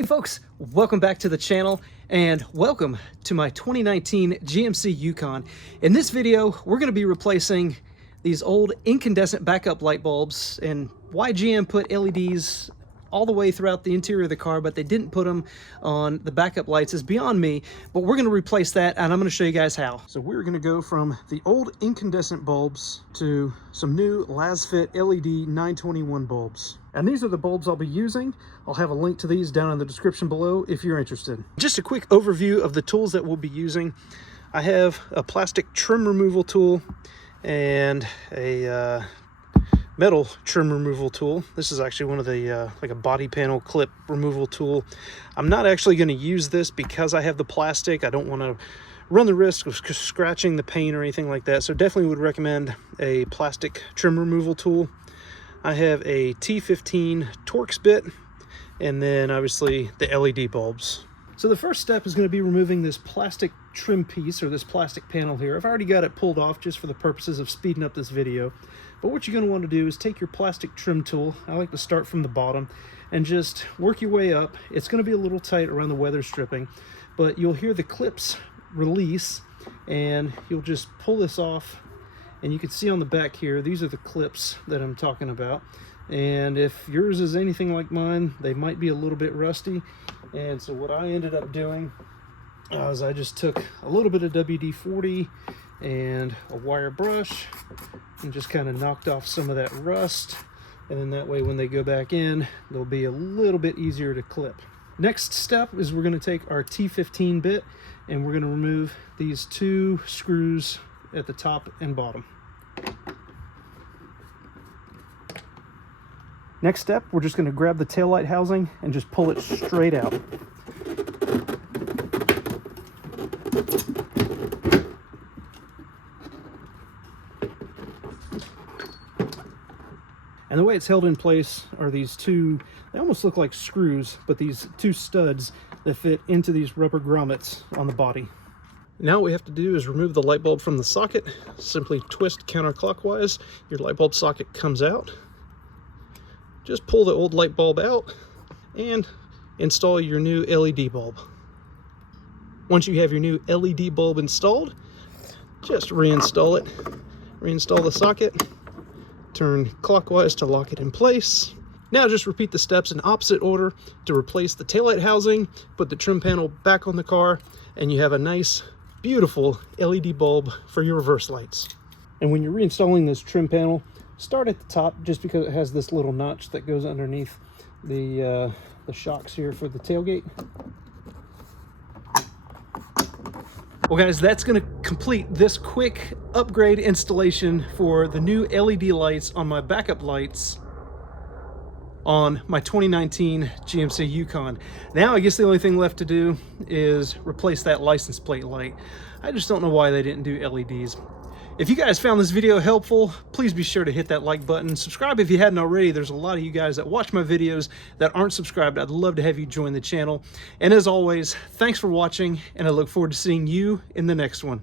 Hey folks, welcome back to the channel and welcome to my 2019 GMC Yukon. In this video, we're going to be replacing these old incandescent backup light bulbs, and why GM put LEDs all the way throughout the interior of the car, but they didn't put them on the backup lights is beyond me, but we're going to replace that and I'm going to show you guys how. So we're going to go from the old incandescent bulbs to some new Lasfit LED 921 bulbs. And these are the bulbs I'll be using. I'll have a link to these down in the description below if you're interested. Just a quick overview of the tools that we'll be using. I have a plastic trim removal tool and a metal trim removal tool. This is actually one of the like a body panel clip removal tool. I'm not actually going to use this because I have the plastic. I don't want to run the risk of scratching the paint or anything like that, so definitely would recommend a plastic trim removal tool. I have a T15 Torx bit, and then obviously the LED bulbs. So the first step is going to be removing this plastic trim piece, or this plastic panel here. I've already got it pulled off just for the purposes of speeding up this video. But what you're going to want to do is take your plastic trim tool. I like to start from the bottom and just work your way up. It's going to be a little tight around the weather stripping, but you'll hear the clips release and you'll just pull this off. And you can see on the back here, these are the clips that I'm talking about. And if yours is anything like mine, they might be a little bit rusty. And so what I ended up doing is I just took a little bit of WD-40 and a wire brush and just kind of knocked off some of that rust. And then that way when they go back in, they'll be a little bit easier to clip. Next step is we're going to take our T15 bit and we're going to remove these two screws at the top and bottom. Next step, we're just going to grab the taillight housing and just pull it straight out. And the way it's held in place are these two, they almost look like screws, but these two studs that fit into these rubber grommets on the body. Now what we have to do is remove the light bulb from the socket. Simply twist counterclockwise. Your light bulb socket comes out. Just pull the old light bulb out and install your new LED bulb. Once you have your new LED bulb installed, just reinstall it. Reinstall the socket. Turn clockwise to lock it in place. Now just repeat the steps in opposite order to replace the taillight housing, put the trim panel back on the car, and you have a nice beautiful LED bulb for your reverse lights. And when you're reinstalling this trim panel, start at the top just because it has this little notch that goes underneath the shocks here for the tailgate. Well guys, that's going to complete this quick upgrade installation for the new LED lights on my backup lights on my 2019 GMC Yukon. Now I guess the only thing left to do is replace that license plate light. I just don't know why they didn't do LEDs. If you guys found this video helpful, please be sure to hit that like button. Subscribe if you hadn't already. There's a lot of you guys that watch my videos that aren't subscribed. I'd love to have you join the channel. And as always, thanks for watching, and I look forward to seeing you in the next one.